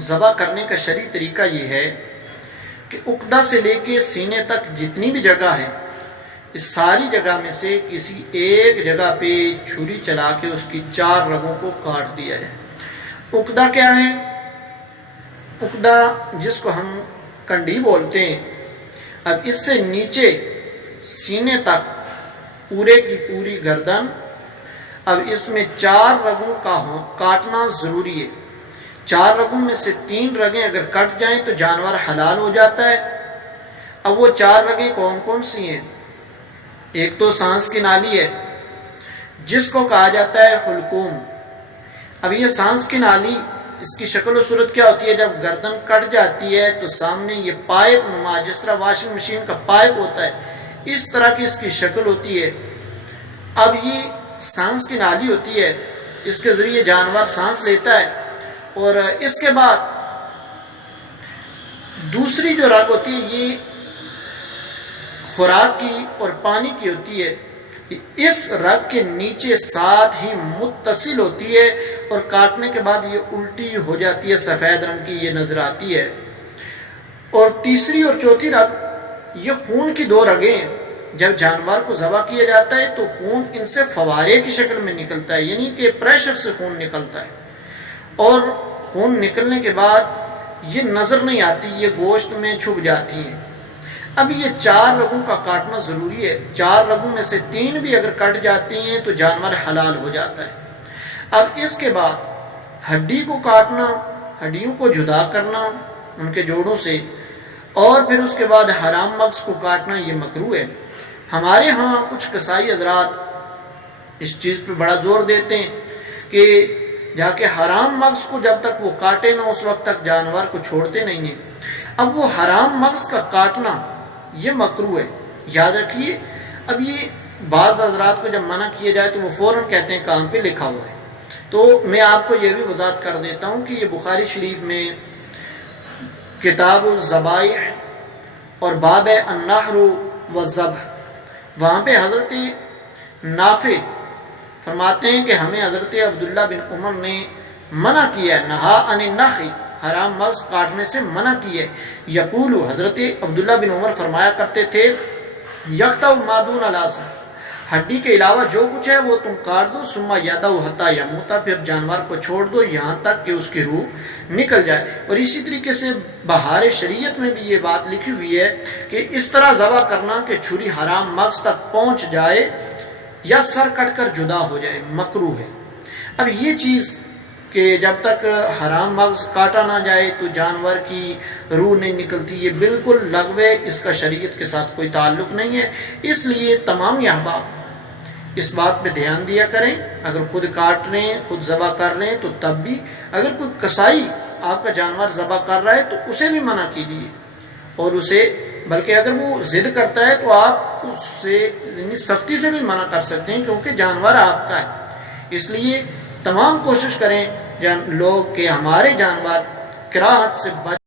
ذبح کرنے کا شرعی طریقہ یہ ہے کہ عقدہ سے لے کے سینے تک جتنی بھی جگہ ہے، اس ساری جگہ میں سے کسی ایک جگہ پہ چھری چلا کے اس کی 4 رگوں کو کاٹ دیا جائے۔ عقدہ کیا ہے؟ عقدہ جس کو ہم کنڈی بولتے ہیں، اب اس سے نیچے سینے تک پورے کی پوری گردن، اب اس میں 4 رگوں کا کاٹنا ضروری ہے۔ 4 رگوں میں سے 3 رگیں اگر کٹ جائیں تو جانور حلال ہو جاتا ہے۔ اب وہ 4 رگیں کون کون سی ہیں؟ ایک تو سانس کی نالی ہے جس کو کہا جاتا ہے حلقوم۔ اب یہ سانس کی نالی، اس کی شکل و صورت کیا ہوتی ہے؟ جب گردن کٹ جاتی ہے تو سامنے یہ پائپ نما، جس طرح واشنگ مشین کا پائپ ہوتا ہے، اس طرح کی اس کی شکل ہوتی ہے۔ اب یہ سانس کی نالی ہوتی ہے، اس کے ذریعے جانور سانس لیتا ہے، اور اس کے بعد دوسری جو رگ ہوتی ہے یہ خوراک کی اور پانی کی ہوتی ہے۔ اس رگ کے نیچے ساتھ ہی متصل ہوتی ہے اور کاٹنے کے بعد یہ الٹی ہو جاتی ہے، سفید رنگ کی یہ نظر آتی ہے۔ اور تیسری اور چوتھی رگ، یہ خون کی 2 رگیں ہیں۔ جب جانور کو ذبح کیا جاتا ہے تو خون ان سے فوارے کی شکل میں نکلتا ہے، یعنی کہ پریشر سے خون نکلتا ہے، اور خون نکلنے کے بعد یہ نظر نہیں آتی، یہ گوشت میں چھپ جاتی ہیں۔ اب یہ 4 رگوں کا کاٹنا ضروری ہے۔ 4 رگوں میں سے 3 بھی اگر کٹ جاتی ہیں تو جانور حلال ہو جاتا ہے۔ اب اس کے بعد ہڈی کو کاٹنا، ہڈیوں کو جدا کرنا ان کے جوڑوں سے، اور پھر اس کے بعد حرام مغز کو کاٹنا یہ مکروہ ہے۔ ہمارے ہاں کچھ قصائی حضرات اس چیز پہ بڑا زور دیتے ہیں کہ جا کے حرام مغز کو جب تک وہ کاٹے نہ اس وقت تک جانور کو چھوڑتے نہیں ہیں۔ اب وہ حرام مغز کا کاٹنا یہ مکروہ ہے، یاد رکھیے۔ اب یہ بعض حضرات کو جب منع کیا جائے تو وہ فوراً کہتے ہیں کام پہ لکھا ہوا ہے۔ تو میں آپ کو یہ بھی وضاحت کر دیتا ہوں کہ یہ بخاری شریف میں کتاب الذبائح اور باب النحر والذبح، وہاں پہ حضرت نافع فرماتے ہیں کہ ہمیں حضرت عبداللہ بن عمر نے منع کیا، نہا عن النخی، حرام مغز کاٹنے سے منع کیے۔ یقول، حضرت عبداللہ بن عمر فرمایا کرتے تھے، یقطع ما دون العظم، ہڈی کے علاوہ جو کچھ ہے وہ تم کاٹ دو، ثم یدع حتی یموت، پھر جانور کو چھوڑ دو یہاں تک کہ اس کی روح نکل جائے۔ اور اسی طریقے سے بہار شریعت میں بھی یہ بات لکھی ہوئی ہے کہ اس طرح ذبح کرنا کہ چھری حرام مغز تک پہنچ جائے یا سر کٹ کر جدا ہو جائے، مکروہ ہے۔ اب یہ چیز کہ جب تک حرام مغز کاٹا نہ جائے تو جانور کی روح نہیں نکلتی، یہ بالکل لغو ہے، اس کا شریعت کے ساتھ کوئی تعلق نہیں ہے۔ اس لیے تمام احباب اس بات پہ دھیان دیا کریں، اگر خود کاٹ رہے ہیں، خود ذبح کر رہے ہیں تو تب بھی، اگر کوئی قصائی آپ کا جانور ذبح کر رہا ہے تو اسے بھی منع کیجیے، اور اسے بلکہ اگر وہ ضد کرتا ہے تو آپ اس سے یعنی سختی سے بھی منع کر سکتے ہیں، کیونکہ جانور آپ کا ہے۔ اس لیے تمام کوشش کریں لوگ کہ ہمارے جانور کراہت سے بچ